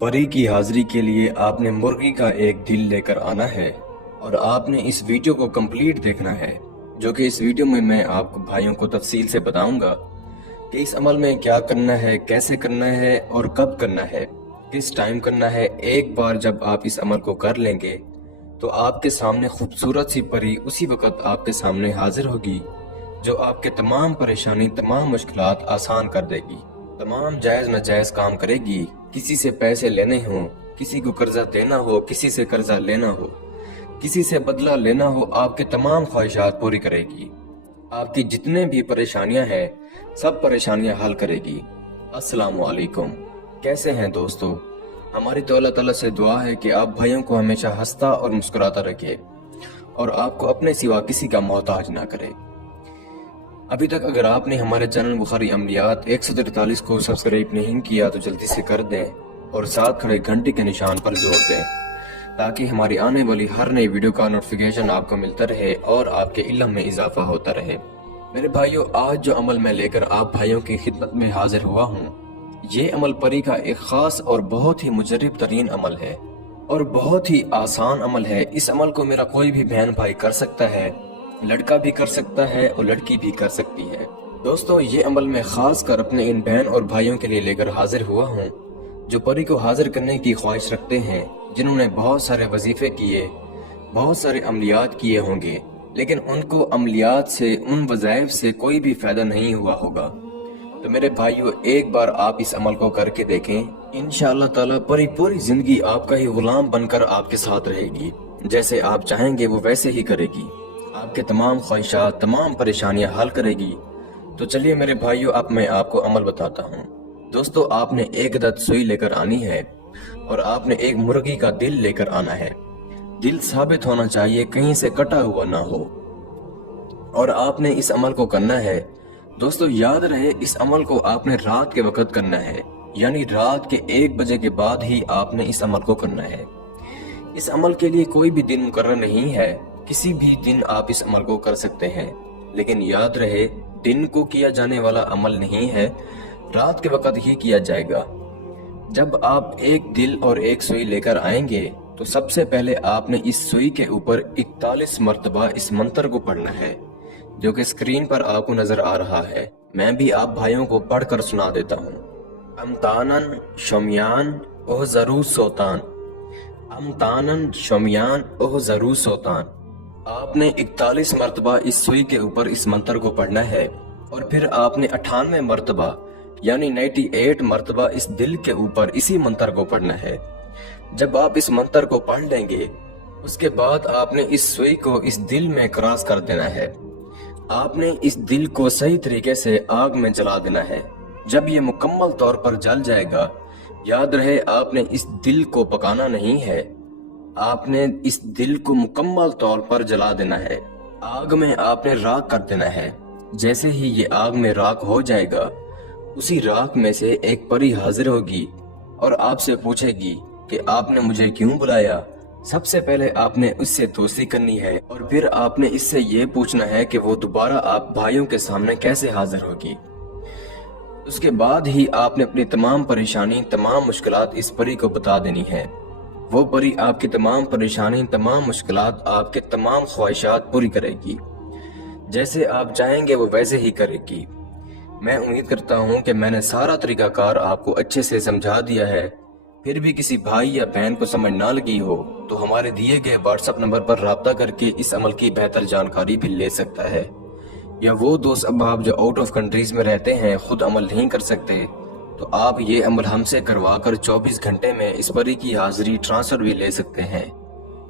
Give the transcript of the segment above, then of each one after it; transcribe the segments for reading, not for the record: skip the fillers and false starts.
परी की हाजिरी के लिए आपने मुर्गी का एक दिल लेकर आना है और आपने इस वीडियो को कंप्लीट देखना है, जो कि इस वीडियो में मैं आपको भाइयों को तफसील से बताऊंगा कि इस अमल में क्या करना है, कैसे करना है और कब करना है, किस टाइम करना है। एक बार जब आप इस अमल को कर लेंगे तो आपके सामने खूबसूरत सी परी उसी वक्त आपके सामने हाजिर होगी, जो आपके तमाम परेशानी, तमाम मुश्किलात आसान कर देगी, तमाम जायज नाजायज काम करेगी। किसी से पैसे लेने हो, किसी को कर्जा देना हो, किसी से कर्जा लेना हो, किसी से बदला लेना हो, आपके तमाम ख्वाहिशात पूरी करेगी। आपकी जितने भी परेशानियां हैं, सब परेशानियां हल करेगी। अस्सलाम वालेकुम, कैसे हैं दोस्तों? हमारी तो अल्लाह ताला से दुआ है कि आप भाइयों को हमेशा हंसता और मुस्कुराता रखे और आपको अपने सिवा किसी का मोहताज ना करे। अभी तक अगर आपने हमारे चैनल बुखारी अमलियात 143 को सब्सक्राइब नहीं किया तो जल्दी से कर दें और साथ खड़े घंटे के निशान पर जोड़ दें, ताकि हमारी आने वाली हर नई वीडियो का नोटिफिकेशन आपको मिलता रहे और आपके इल्म में इजाफा होता रहे। मेरे भाइयों, आज जो अमल मैं लेकर आप भाइयों की खिदमत में हाजिर हुआ हूँ, ये अमल परी का एक खास और बहुत ही मुजर्रब तरीन अमल है और बहुत ही आसान अमल है। इस अमल को मेरा कोई भी बहन भाई कर सकता है, लड़का भी कर सकता है और लड़की भी कर सकती है। दोस्तों, ये अमल मैं खास कर अपने इन बहन और भाइयों के लिए लेकर हाजिर हुआ हूँ जो परी को हाजिर करने की ख्वाहिश रखते हैं, जिन्होंने बहुत सारे वजीफे किए, बहुत सारे अमलियात किए होंगे, लेकिन उनको अमलियात से, उन वज़ाइफ से कोई भी फायदा नहीं हुआ होगा। तो मेरे भाइयों, एक बार आप इस अमल को करके देखें। इंशाअल्लाह ताला परी पूरी जिंदगी आपका ही गुलाम बनकर आपके साथ रहेगी। जैसे आप चाहेंगे वो वैसे ही करेगी, आपके तमाम ख्वाहिशात, तमाम परेशानियां हल करेगी। तो चलिए मेरे भाइयों, अब मैं आपको अमल बताता हूँ। दोस्तों, आपने एक अदद सुई लेकर आनी है और आपने एक मुर्गी का दिल लेकर आना है। दिल साबित होना चाहिए, कहीं से कटा हुआ ना हो। और आपने इस अमल को करना है। दोस्तों, याद रहे, इस अमल को आपने रात के वक्त करना है, यानी रात के 1 बजे के बाद ही आपने इस अमल को करना है। इस अमल के लिए कोई भी दिन मुकर्रर नहीं है, किसी भी दिन आप इस अमल को कर सकते हैं, लेकिन याद रहे, दिन को किया जाने वाला अमल नहीं है, रात के वक्त ही किया जाएगा। जब आप एक दिल और एक सुई लेकर आएंगे तो सबसे पहले आपने इस सुई के ऊपर 41 मर्तबा इस मंत्र को पढ़ना है, जो कि स्क्रीन पर आपको नजर आ रहा है। मैं भी आप भाइयों को पढ़कर सुना देता हूँ। अमतानन शमियान ओह जरूर सोतान, अमतानन शमियान ओह जरूर सोतान। आपने 41 मर्तबा इस सुई के ऊपर इस मंत्र को पढ़ना है और फिर आपने 98 मर्तबा यानी 98 मर्तबा इस दिल के ऊपर इसी मंत्र को पढ़ना है। जब आप इस मंत्र को पढ़ लेंगे, उसके बाद आपने इस सुई को इस दिल में क्रॉस कर देना है। आपने इस दिल को सही तरीके से आग में जला देना है। जब ये मुकम्मल तौर पर जल जाएगा, याद रहे, आपने इस दिल को पकाना नहीं है, आपने इस दिल को मुकम्मल तौर पर जला देना है। आग में आपने राख कर देना है। जैसे ही ये आग में राख हो जाएगा, उसी राख में से एक परी हाजिर होगी और आपसे पूछेगी कि आपने मुझे क्यों बुलाया। सबसे पहले आपने उससे दोस्ती करनी है और फिर आपने इससे ये पूछना है कि वो दोबारा आप भाइयों के सामने कैसे हाजिर होगी। उसके बाद ही आपने अपनी तमाम परेशानी, तमाम मुश्किलात इस परी को बता देनी है। वो परी आपकी तमाम परेशानी, तमाम मुश्किलात, आपके तमाम ख्वाहिशात पूरी करेगी। जैसे आप चाहेंगे वो वैसे ही करेगी। मैं उम्मीद करता हूँ कि मैंने सारा तरीकाकार आपको अच्छे से समझा दिया है। फिर भी किसी भाई या बहन को समझ ना लगी हो तो हमारे दिए गए व्हाट्सएप नंबर पर राब्ता करके इस अमल की बेहतर जानकारी भी ले सकता है। या वो दोस्त अहबाब जो आउट ऑफ कंट्रीज में रहते हैं, खुद अमल नहीं कर सकते, तो आप ये अमल हमसे करवाकर 24 घंटे में इस परी की हाजिरी ट्रांसफर भी ले सकते हैं।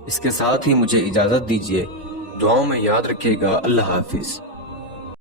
इसके साथ ही मुझे इजाजत दीजिए। दुआओं में याद रखिएगा। अल्लाह हाफिज।